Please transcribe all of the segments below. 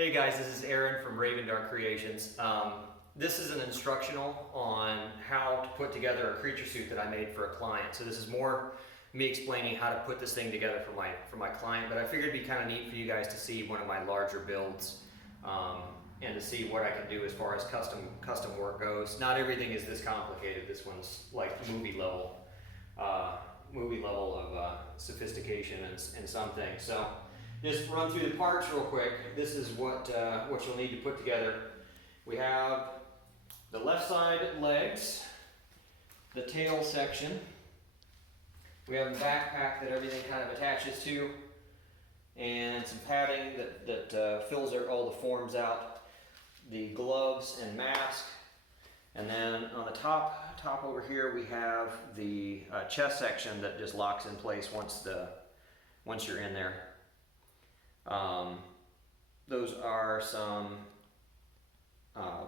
Hey guys, this is Aaron from Raven Dark Creations. This is an instructional on how to put together a creature suit that I made for a client. So this is more me explaining how to put this thing together for my client, but I figured it'd be kind of neat for you guys to see one of my larger builds and to see what I can do as far as custom work goes. Not everything is this complicated. This one's like movie level of sophistication and some things. So just run through the parts real quick. This is what you'll need to put together. We have the left side legs, the tail section. We have a backpack that everything kind of attaches to, and some padding that fills all the forms out, the gloves and mask. And then on the top over here we have the chest section that just locks in place once you're in there. Those are some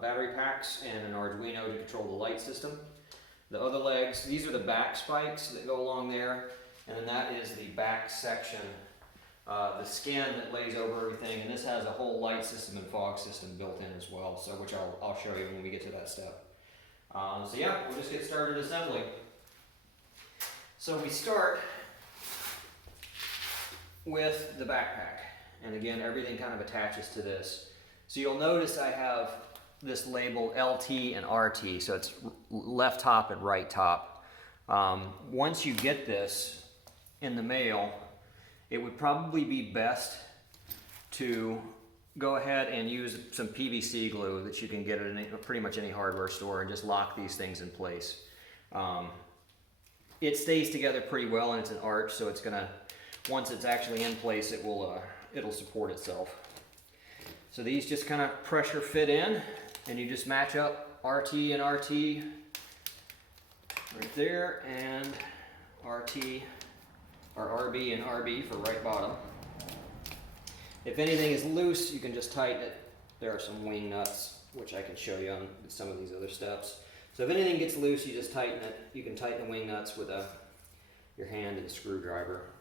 battery packs and an Arduino to control the light system. The other legs, these are the back spikes that go along there, and then that is the back section, the skin that lays over everything, and this has a whole light system and fog system built in as well, so which I'll show you when we get to that step. So yeah, we'll just get started assembling. So we start with the backpack. And again, everything kind of attaches to this. So you'll notice I have this label LT and RT, so it's left top and right top. Once you get this in the mail, it would probably be best to go ahead and use some PVC glue that you can get at pretty much any hardware store and just lock these things in place. It stays together pretty well and it's an arch, so it's gonna, once it's actually in place, it'll support itself. So these just kind of pressure fit in, and you just match up RT and RT right there, and RT or RB and RB for right bottom. If anything is loose, you can just tighten it. There are some wing nuts, which I can show you on some of these other steps. So if anything gets loose, you just tighten it. You can tighten the wing nuts with your hand and a screwdriver.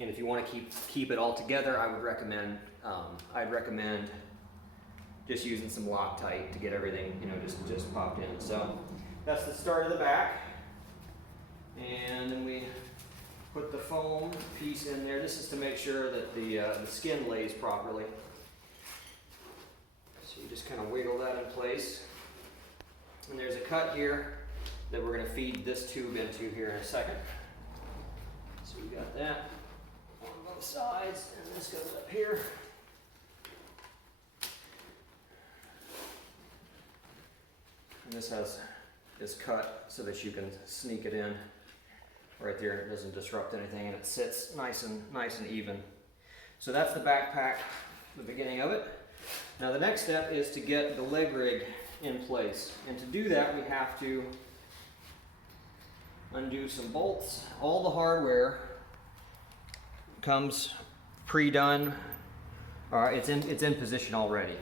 And if you want to keep it all together, I'd recommend just using some Loctite to get everything, just popped in. So that's the start of the back, and then we put the foam piece in there. This is to make sure that the skin lays properly. So you just kind of wiggle that in place, and there's a cut here that we're going to feed this tube into here in a second. So we got that on both sides, and this goes up here. And this is cut so that you can sneak it in right there. It doesn't disrupt anything, and it sits nice and even. So that's the backpack, the beginning of it. Now the next step is to get the leg rig in place, and to do that we have to undo some bolts. All the hardware comes pre-done. It's in position already.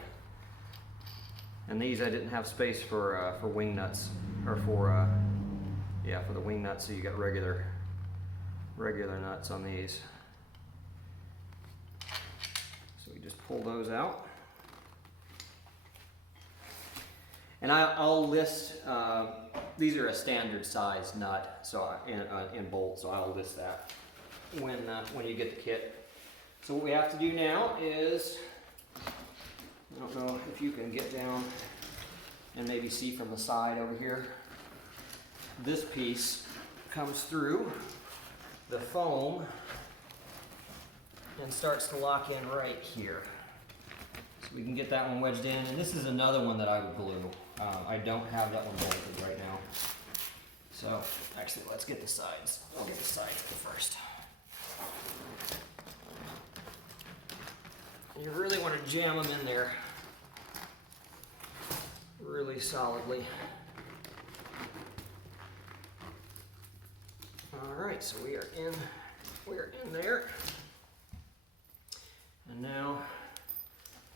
And these I didn't have space for wing nuts, or for the wing nuts. So you got regular nuts on these. So we just pull those out. And I'll list, these are a standard size nut, so in bolt, so I'll list that when you get the kit. So what we have to do now is, I don't know if you can get down and maybe see from the side over here, this piece comes through the foam and starts to lock in right here. So we can get that one wedged in, and this is another one that I would glue. I don't have that one bolted right now. So actually, let's get the sides. I'll get the sides first. You really want to jam them in there really solidly. All right, so we are in there, and now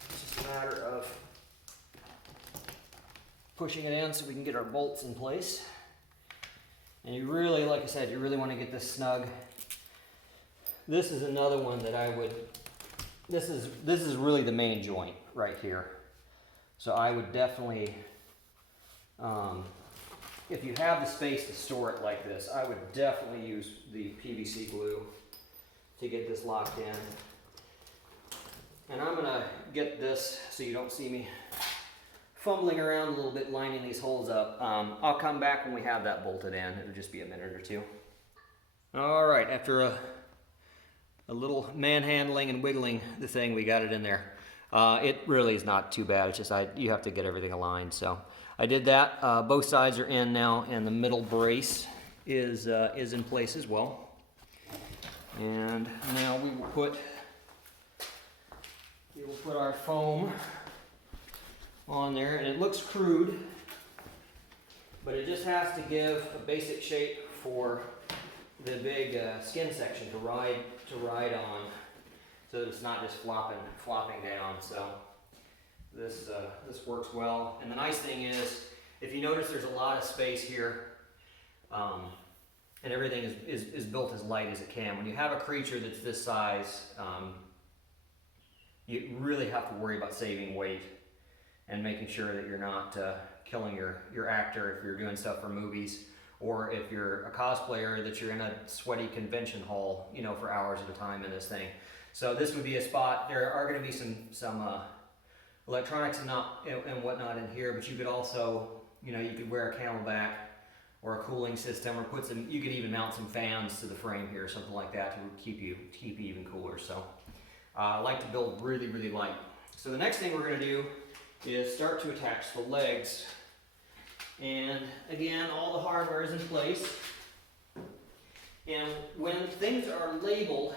it's just a matter of pushing it in so we can get our bolts in place. And you really, like I said, you really want to get this snug. This is another one that I would this is really the main joint right here. So I would definitely, if you have the space to store it like this, I would definitely use the PVC glue to get this locked in. And I'm gonna get this so you don't see me fumbling around a little bit lining these holes up. I'll come back when we have that bolted in. It'll just be a minute or two. All right, after a little manhandling and wiggling the thing, we got it in there. It really is not too bad. It's just you have to get everything aligned. So I did that. Both sides are in now, and the middle brace is in place as well. And now we will put our foam on there, and it looks crude, but it just has to give a basic shape for the big skin section to ride on, so that it's not just flopping down. So this works well. And the nice thing is, if you notice, there's a lot of space here, and everything is built as light as it can. When you have a creature that's this size, you really have to worry about saving weight and making sure that you're not killing your actor if you're doing stuff for movies, or if you're a cosplayer that you're in a sweaty convention hall, you know, for hours at a time in this thing. So this would be a spot. There are going to be some electronics and whatnot in here, but you could also, you know, you could wear a camelback or a cooling system, or you could even mount some fans to the frame here, something like that, to keep you even cooler. So I like to build really, really light. So the next thing we're going to do is start to attach the legs. And again, all the hardware is in place. And when things are labeled,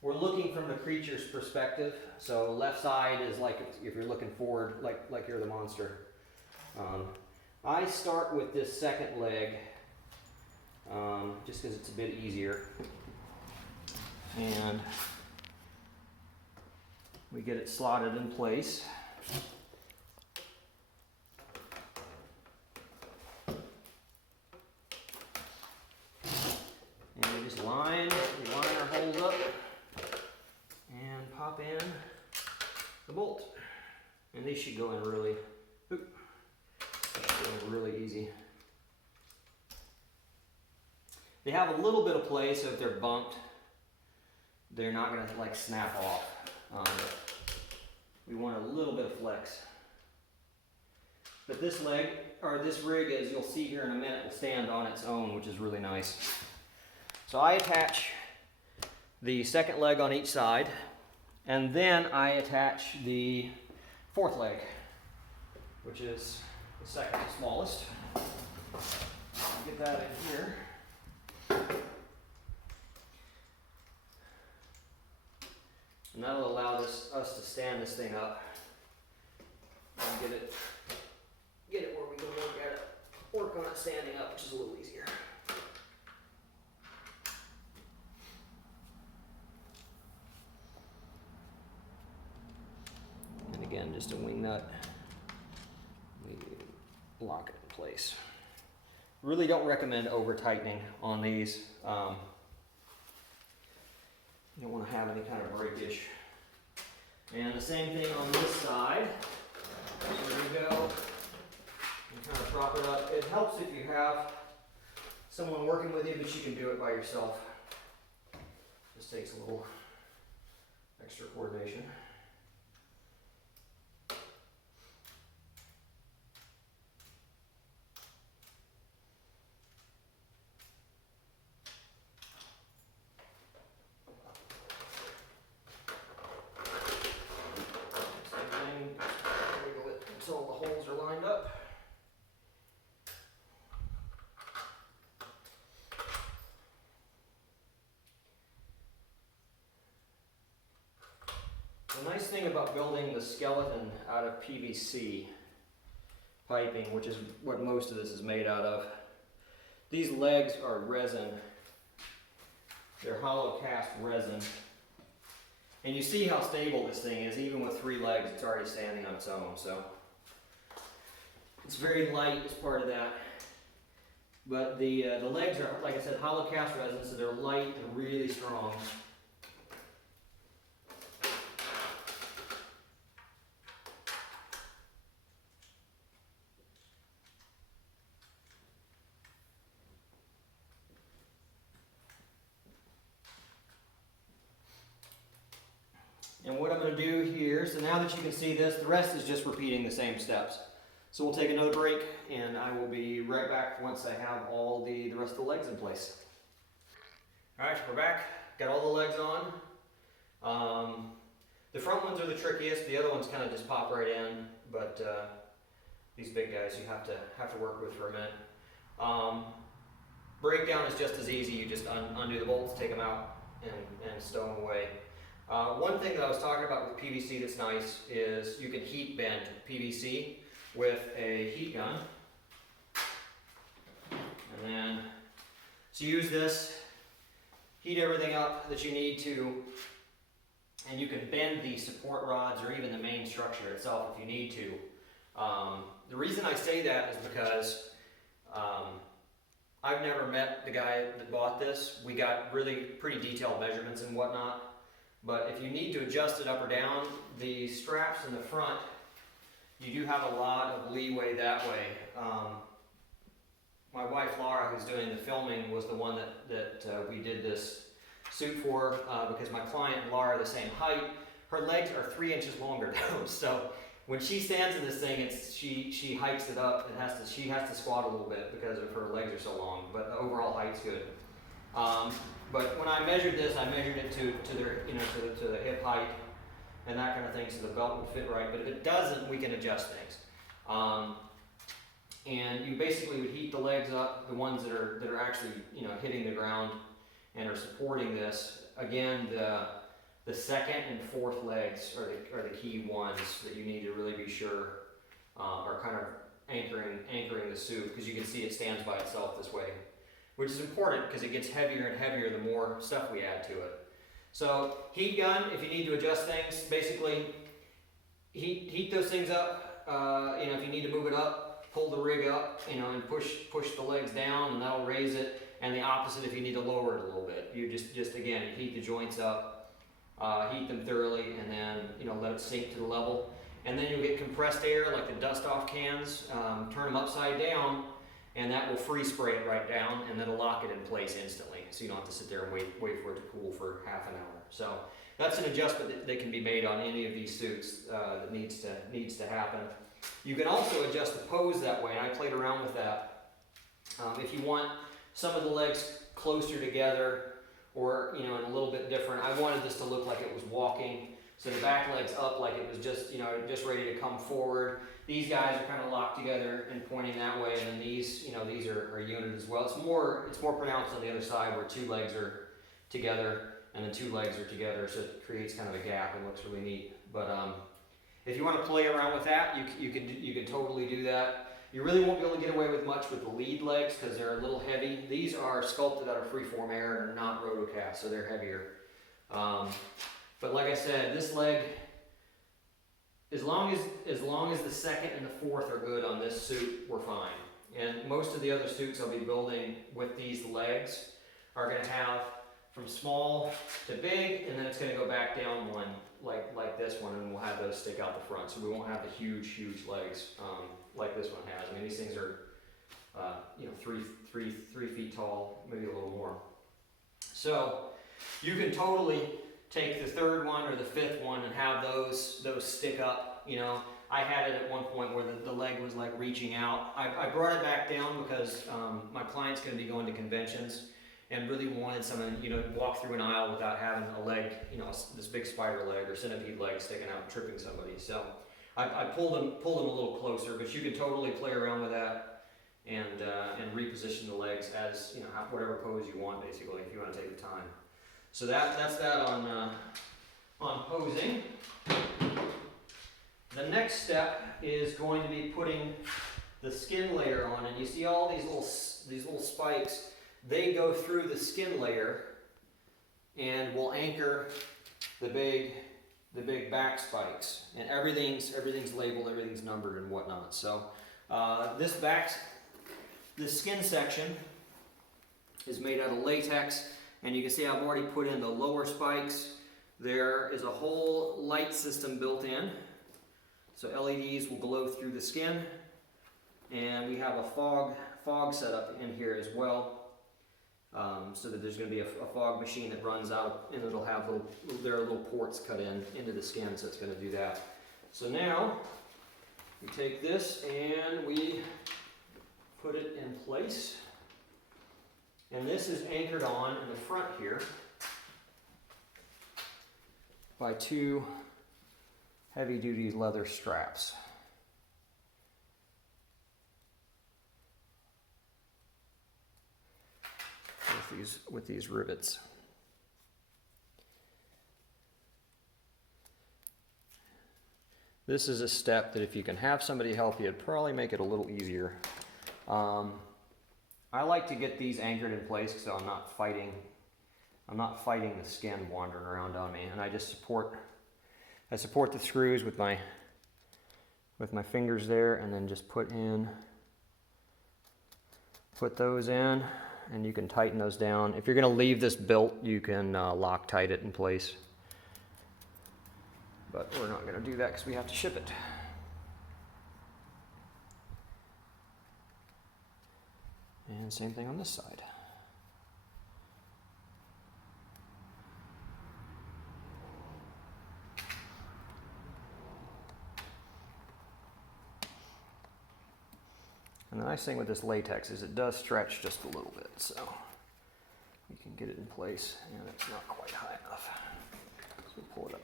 we're looking from the creature's perspective. So left side is like if you're looking forward, like you're the monster. I start with this second leg, just because it's a bit easier. And we get it slotted in place. And we just line our holes up and pop in the bolt. And these should go in really easy. They have a little bit of play, so if they're bumped, they're not going to like snap off. We want a little bit of flex. But this leg, or this rig, as you'll see here in a minute, will stand on its own, which is really nice. So I attach the second leg on each side, and then I attach the fourth leg, which is the second smallest. Get that in here. And that'll allow us to stand this thing up and get it where we can work on it standing up, which is a little easier. And again, just a wing nut. We lock it in place. Really don't recommend over tightening on these. You don't want to have any kind of breakage. And the same thing on this side. There we go. And kind of prop it up. It helps if you have someone working with you, but you can do it by yourself. Just takes a little extra coordination. Until the holes are lined up. The nice thing about building the skeleton out of PVC piping, which is what most of this is made out of, these legs are resin. They're hollow cast resin. And you see how stable this thing is. Even with 3 legs, it's already standing on its own. So it's very light as part of that. But the legs are, like I said, hollow cast resin, so they're light and really strong. And what I'm going to do here, so now that you can see this, the rest is just repeating the same steps. So we'll take another break, and I will be right back once I have all the rest of the legs in place. All right, we're back. Got all the legs on. The front ones are the trickiest. The other ones kind of just pop right in, but these big guys you have to work with for a minute. Breakdown is just as easy. You just undo the bolts, take them out, and stow them away. One thing that I was talking about with PVC that's nice is you can heat bend PVC with a heat gun. And then, so use this, heat everything up that you need to, and you can bend the support rods or even the main structure itself if you need to. The reason I say that is because I've never met the guy that bought this. We got really pretty detailed measurements and whatnot. But if you need to adjust it up or down, the straps in the front, you do have a lot of leeway that way. My wife Laura, who's doing the filming, was the one that we did this suit for because my client and Laura are the same height. Her legs are 3 inches longer though, so when she stands in this thing, she hikes it up and she has to squat a little bit because of her legs are so long, but the overall height's good. But when I measured this, I measured it to the hip height and that kind of thing, so the belt would fit right. But if it doesn't, we can adjust things. And you basically would heat the legs up, the ones that are actually hitting the ground and are supporting this. Again, the second and fourth legs are the key ones that you need to really be sure are kind of anchoring the suit, because you can see it stands by itself this way, which is important because it gets heavier and heavier the more stuff we add to it. So heat gun, if you need to adjust things, basically heat those things up. If you need to move it up, pull the rig up, and push the legs down, and that'll raise it. And the opposite if you need to lower it a little bit. You just again heat the joints up, heat them thoroughly, and then let it sink to the level. And then you'll get compressed air like the dust off cans. Turn them upside down, and that will free spray it right down, and that'll lock it in place instantly, so you don't have to sit there and wait for it to cool for half an hour. So that's an adjustment that can be made on any of these suits that needs to happen. You can also adjust the pose that way, and I played around with that. If you want some of the legs closer together, or in a little bit different, I wanted this to look like it was walking. So the back leg's up like it was just ready to come forward. These guys are kind of locked together and pointing that way, and then these are unit as well. It's more pronounced on the other side where 2 legs are together and then 2 legs are together, so it creates kind of a gap and looks really neat. But if you want to play around with that, you can totally do that. You really won't be able to get away with much with the lead legs because they're a little heavy. These are sculpted out of freeform air and are not rotocast, so they're heavier. But like I said, this leg, as long as the second and the fourth are good on this suit, we're fine. And most of the other suits I'll be building with these legs are going to have from small to big, and then it's going to go back down one like this one, and we'll have those stick out the front, so we won't have the huge legs like this one has. I mean, these things are 3 feet tall, maybe a little more. So you can totally take the third one or the fifth one and have those stick up. I had it at one point where the leg was like reaching out. I brought it back down because my client's going to be going to conventions and really wanted someone walk through an aisle without having a leg, this big spider leg or centipede leg sticking out and tripping somebody. So I pulled them a little closer, but you can totally play around with that and reposition the legs as whatever pose you want, basically, if you want to take the time. So that's that on posing. The next step is going to be putting the skin layer on, and you see all these little spikes. They go through the skin layer and will anchor the big back spikes, and everything's labeled, everything's numbered and whatnot. So this skin section is made out of latex, and you can see I've already put in the lower spikes. There is a whole light system built in, so LEDs will glow through the skin, and we have a fog setup in here as well. so that there's going to be a fog machine that runs out, and it'll have there are little ports cut into the skin, so it's going to do that. So now we take this and we put it in place, and this is anchored on in the front here by two heavy-duty leather straps. With these rivets. This is a step that if you can have somebody help you, it'd probably make it a little easier. I like to get these anchored in place so I'm not fighting the skin wandering around on me, and I just support the screws with my fingers there, and then just put those in. And you can tighten those down. If you're going to leave this built, you can Loctite it in place. But we're not going to do that because we have to ship it. And same thing on this side. And the nice thing with this latex is it does stretch just a little bit, so you can get it in place, and it's not quite high enough. So we'll pull it up.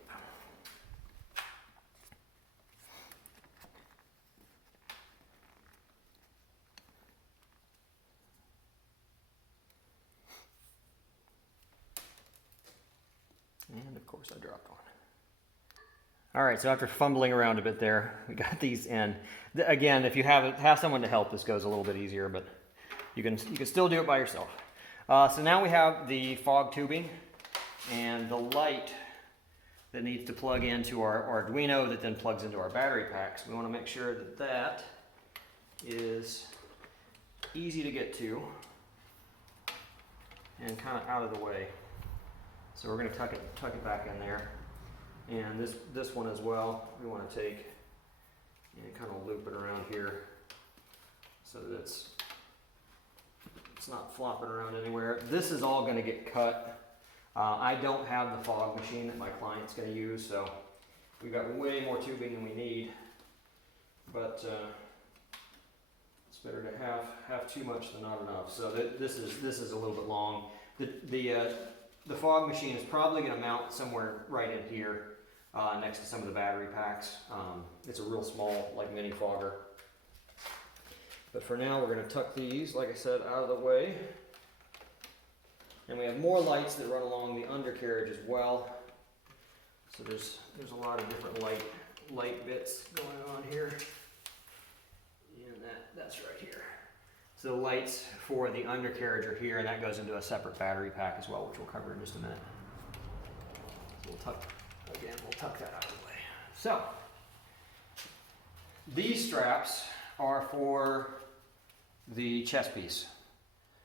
And of course I dropped one. All right, so after fumbling around a bit there, we got these in. Again, if you have someone to help, this goes a little bit easier, but you can still do it by yourself. So now we have the fog tubing and the light that needs to plug into our Arduino that then plugs into our battery packs. We want to make sure that that is easy to get to and kind of out of the way. So we're going to tuck it back in there. And this one as well, we want to take and kind of loop it around here so that it's not flopping around anywhere. This is all going to get cut. I don't have the fog machine that my client's going to use, so we've got way more tubing than we need. But it's better to have too much than not enough. So this is a little bit long. The fog machine is probably going to mount somewhere right in here. Next to some of the battery packs. It's a real small, like mini fogger. But for now, we're going to tuck these, like I said, out of the way. And we have more lights that run along the undercarriage as well. So there's a lot of different light bits going on here. And that's right here. So the lights for the undercarriage are here, and that goes into a separate battery pack as well, which we'll cover in just a minute. So we'll tuck that out of the way. So, these straps are for the chest piece.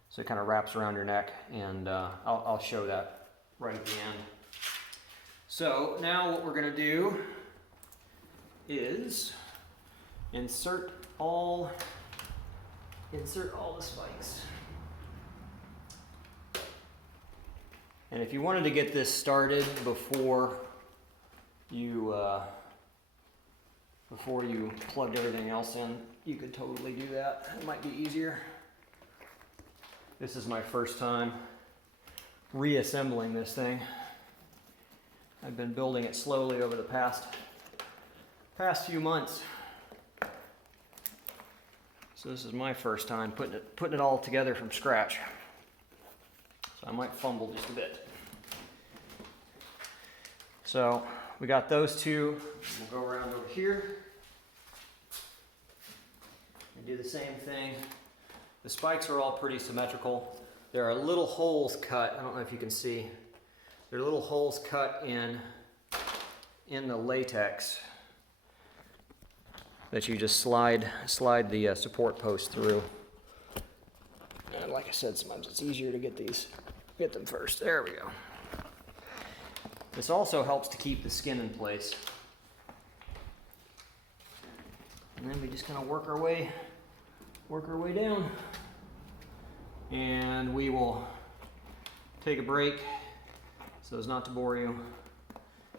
So it kind of wraps around your neck, and I'll show that right at the end. So now what we're going to do is insert all the spikes. And if you wanted to get this started before you plugged everything else in, you could totally do that. It might be easier. This is my first time reassembling this thing. I've been building it slowly over the past few months. So this is my first time putting it all together from scratch. So I might fumble just a bit. So we got those two. We'll go around over here and do the same thing. The spikes are all pretty symmetrical. There are little holes cut. I don't know if you can see. There are little holes cut in the latex that you just slide the support post through. And like I said, sometimes it's easier to get them first. There we go. This also helps to keep the skin in place. And then we just kind of work our way down. And we will take a break so as not to bore you,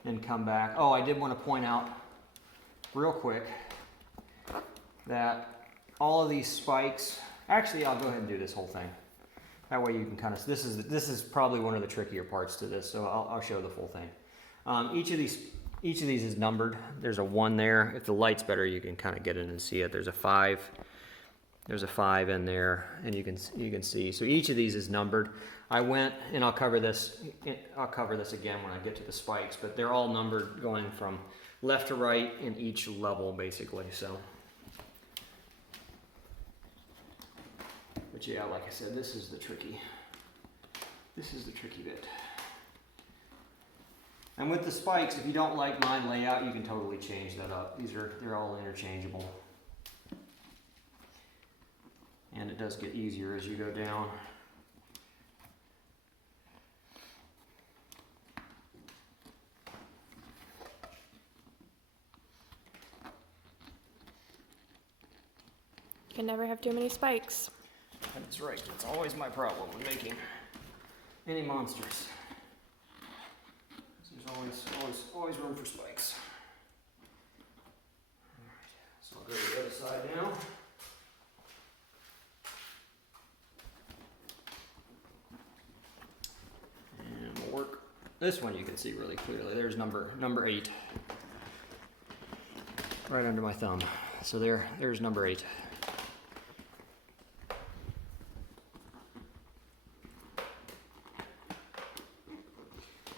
and come back. Oh, I did want to point out real quick that all of these spikes, actually I'll go ahead and do this whole thing. That way you can kind of, this is probably one of the trickier parts to this, so I'll show the full thing. Each of these is numbered. There's a 1 there. If the light's better, you can kind of get in and see it. There's a 5. There's a 5 in there, and you can see. So each of these is numbered. I went, and I'll cover this again when I get to the spikes, but they're all numbered going from left to right in each level, basically. So, but yeah, like I said, this is the tricky bit. And with the spikes, if you don't like my layout, you can totally change that up. They're all interchangeable. And it does get easier as you go down. You can never have too many spikes. That's right. That's always my problem with making any monsters. There's always room for spikes. All right. So I'll go to the other side now. And we'll work. This one you can see really clearly. There's number 8. Right under my thumb. So there's number 8.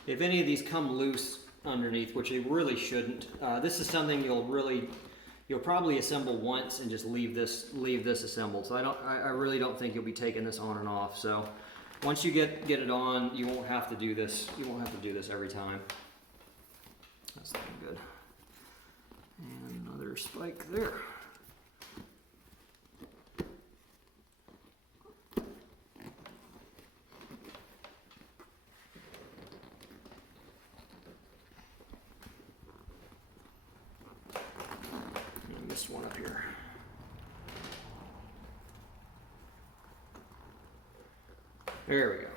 If any of these come loose underneath, which they really shouldn't, this is something you'll probably assemble once and just leave this assembled. So I really don't think you'll be taking this on and off. So once you get it on, you won't have to do this. You won't have to do this every time. That's looking good. And another spike there. One up here. There we go.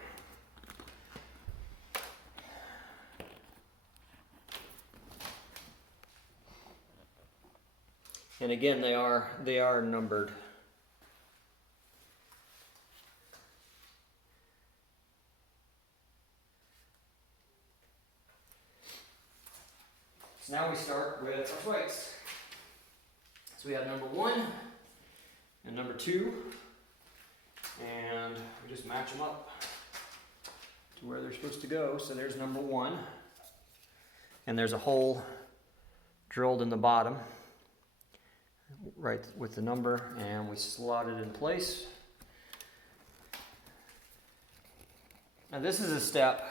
And again, they are numbered. So now we start with our spikes. So we have number 1 and number 2, and we just match them up to where they're supposed to go. So there's number 1, and there's a hole drilled in the bottom, right with the number, and we slot it in place. Now this is a step.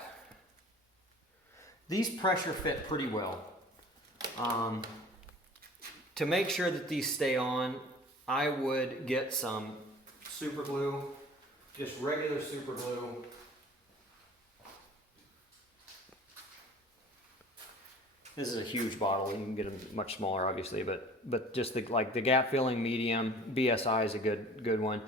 These pressure fit pretty well. To make sure that these stay on, I would get some super glue, just regular super glue. This is a huge bottle. You can get them much smaller, obviously, but just the gap filling medium. BSI is a good one.